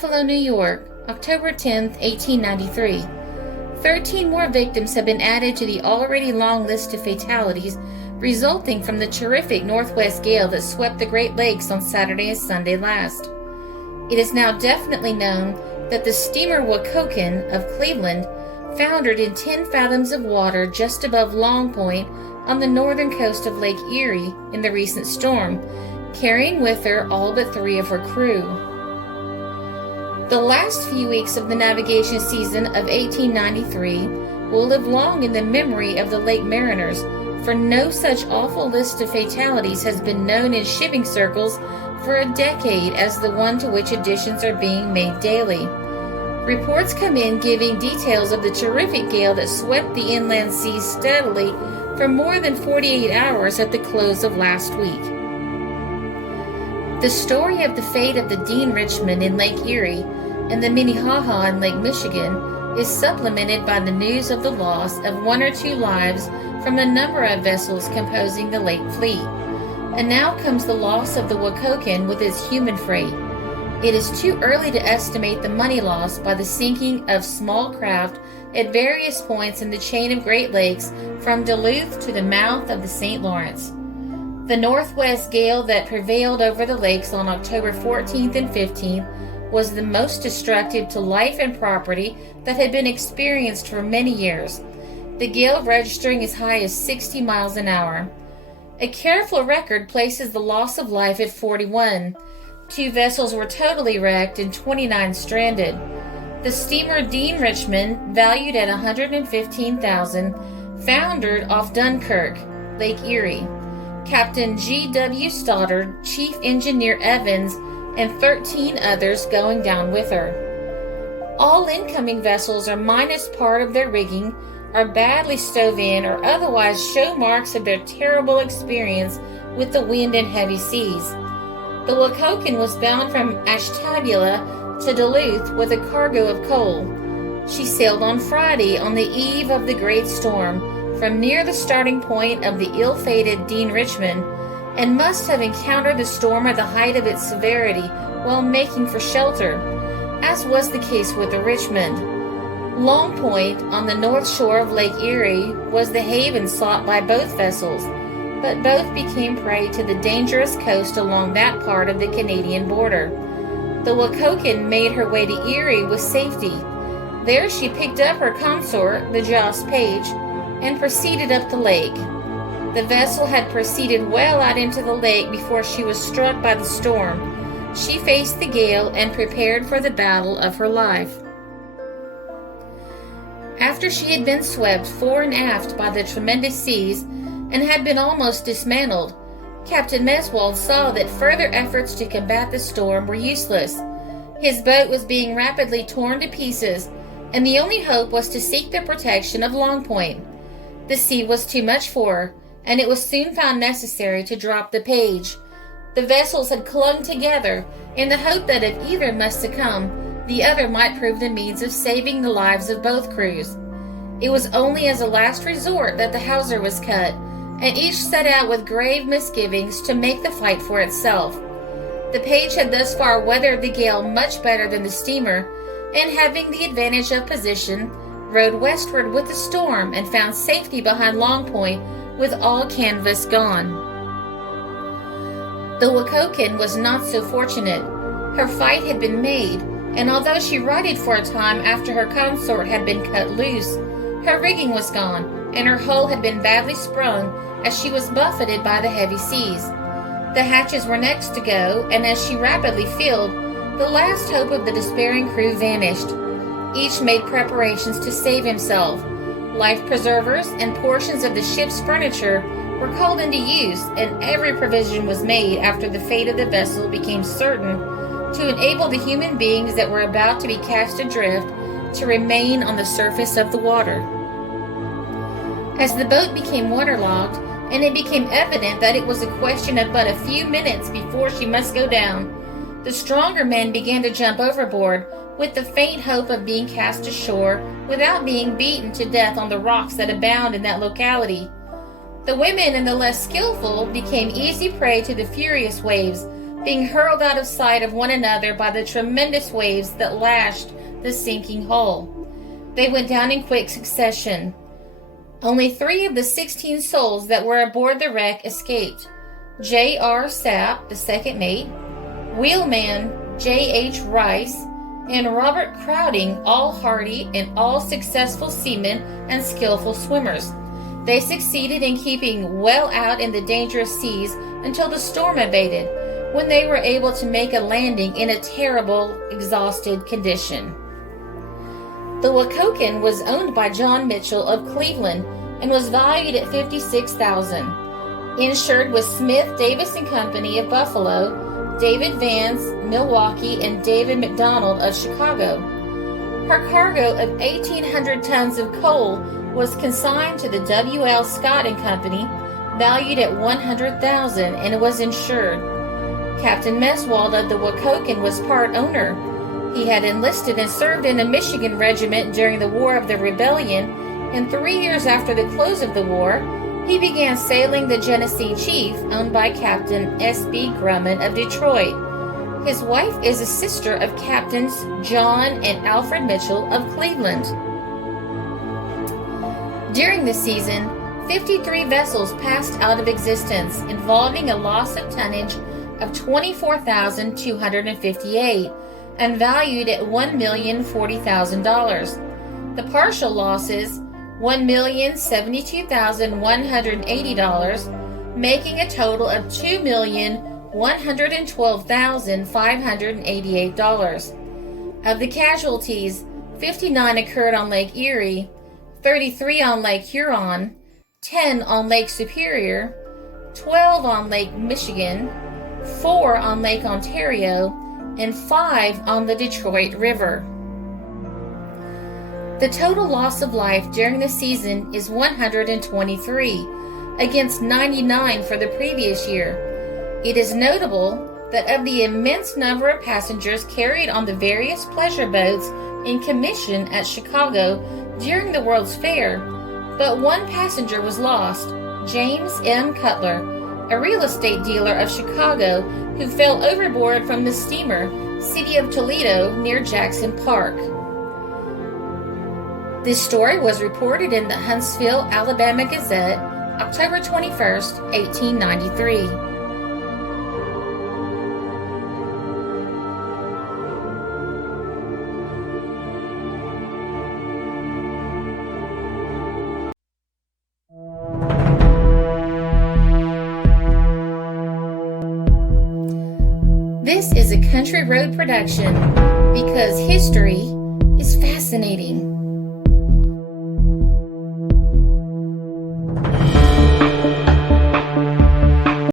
Buffalo, New York, October 10, 1893. 13 more victims have been added to the already long list of fatalities resulting from the terrific northwest gale that swept the Great Lakes on Saturday and Sunday last. It is now definitely known that the steamer Wocoken of Cleveland foundered in 10 fathoms of water just above Long Point on the northern coast of Lake Erie in the recent storm, carrying with her all but 3 of her crew. The last few weeks of the navigation season of 1893 will live long in the memory of the lake mariners, for no such awful list of fatalities has been known in shipping circles for a decade as the one to which additions are being made daily. Reports come in giving details of the terrific gale that swept the inland seas steadily for more than 48 hours at the close of last week. The story of the fate of the Dean Richmond in Lake Erie and the Minnehaha in Lake Michigan is supplemented by the news of the loss of 1 or 2 lives from the number of vessels composing the lake fleet. And now comes the loss of the Wocoken with its human freight. It is too early to estimate the money lost by the sinking of small craft at various points in the chain of Great Lakes from Duluth to the mouth of the St. Lawrence. The northwest gale that prevailed over the lakes on October 14th and 15th was the most destructive to life and property that had been experienced for many years, the gale registering as high as 60 miles an hour. A careful record places the loss of life at 41. 2 vessels were totally wrecked and 29 stranded. The steamer Dean Richmond, valued at $115,000, foundered off Dunkirk, Lake Erie. Captain G.W. Stoddard, Chief Engineer Evans, and 13 others going down with her. All incoming vessels are minus part of their rigging, are badly stove in, or otherwise show marks of their terrible experience with the wind and heavy seas. The Wocoken was bound from Ashtabula to Duluth with a cargo of coal. She sailed on Friday on the eve of the great storm from near the starting point of the ill-fated Dean Richmond, and must have encountered the storm at the height of its severity while making for shelter, as was the case with the Richmond. Long Point, on the north shore of Lake Erie, was the haven sought by both vessels, but both became prey to the dangerous coast along that part of the Canadian border. The Wocoken made her way to Erie with safety. There she picked up her consort, the Joss Page, and proceeded up the lake. The vessel had proceeded well out into the lake before she was struck by the storm. She faced the gale and prepared for the battle of her life. After she had been swept fore and aft by the tremendous seas and had been almost dismantled, Captain Meswold saw that further efforts to combat the storm were useless. His boat was being rapidly torn to pieces, and the only hope was to seek the protection of Long Point. The sea was too much for her, and it was soon found necessary to drop the Page. The vessels had clung together in the hope that if either must succumb, the other might prove the means of saving the lives of both crews. It was only as a last resort that the hawser was cut, and each set out with grave misgivings to make the fight for itself. The Page had thus far weathered the gale much better than the steamer, and having the advantage of position, rode westward with the storm and found safety behind Long Point with all canvas gone. The Wocoken was not so fortunate. Her fight had been made, and although she righted for a time after her consort had been cut loose, her rigging was gone, and her hull had been badly sprung as she was buffeted by the heavy seas. The hatches were next to go, and as she rapidly filled, the last hope of the despairing crew vanished. Each made preparations to save himself. Life preservers and portions of the ship's furniture were called into use, and every provision was made after the fate of the vessel became certain to enable the human beings that were about to be cast adrift to remain on the surface of the water. As the boat became waterlogged, and it became evident that it was a question of but a few minutes before she must go down, the stronger men began to jump overboard with the faint hope of being cast ashore without being beaten to death on the rocks that abound in that locality. The women and the less skillful became easy prey to the furious waves, being hurled out of sight of one another by the tremendous waves that lashed the sinking hull. They went down in quick succession. Only 3 of the 16 souls that were aboard the wreck escaped. J.R. Sapp, the second mate, wheelman J.H. Rice, and Robert Crowding, all hardy and all successful seamen and skillful swimmers. They succeeded in keeping well out in the dangerous seas until the storm abated, when they were able to make a landing in a terrible, exhausted condition. The Wocoken was owned by John Mitchell of Cleveland and was valued at $56,000. Insured with Smith, Davis and Company of Buffalo, David Vance, Milwaukee, and David McDonald of Chicago. Her cargo of 1,800 tons of coal was consigned to the W.L. Scott and Company, valued at $100,000, and it was insured. Captain Meswald of the Wocoken was part owner. He had enlisted and served in a Michigan regiment during the War of the Rebellion, and 3 years after the close of the war, he began sailing the Genesee Chief, owned by Captain S.B. Grumman of Detroit. His wife is a sister of Captains John and Alfred Mitchell of Cleveland. During the season, 53 vessels passed out of existence, involving a loss of tonnage of 24,258 and valued at $1,040,000. The partial losses, $1,072,180, making a total of $2,112,588. Of the casualties, 59 occurred on Lake Erie, 33 on Lake Huron, 10 on Lake Superior, 12 on Lake Michigan, 4 on Lake Ontario, and 5 on the Detroit River. The total loss of life during the season is 123, against 99 for the previous year. It is notable that of the immense number of passengers carried on the various pleasure boats in commission at Chicago during the World's Fair, but one passenger was lost, James M. Cutler, a real estate dealer of Chicago who fell overboard from the steamer City of Toledo near Jackson Park. This story was reported in the Huntsville, Alabama Gazette, October 21st, 1893. This is a Country Road production because history is fascinating.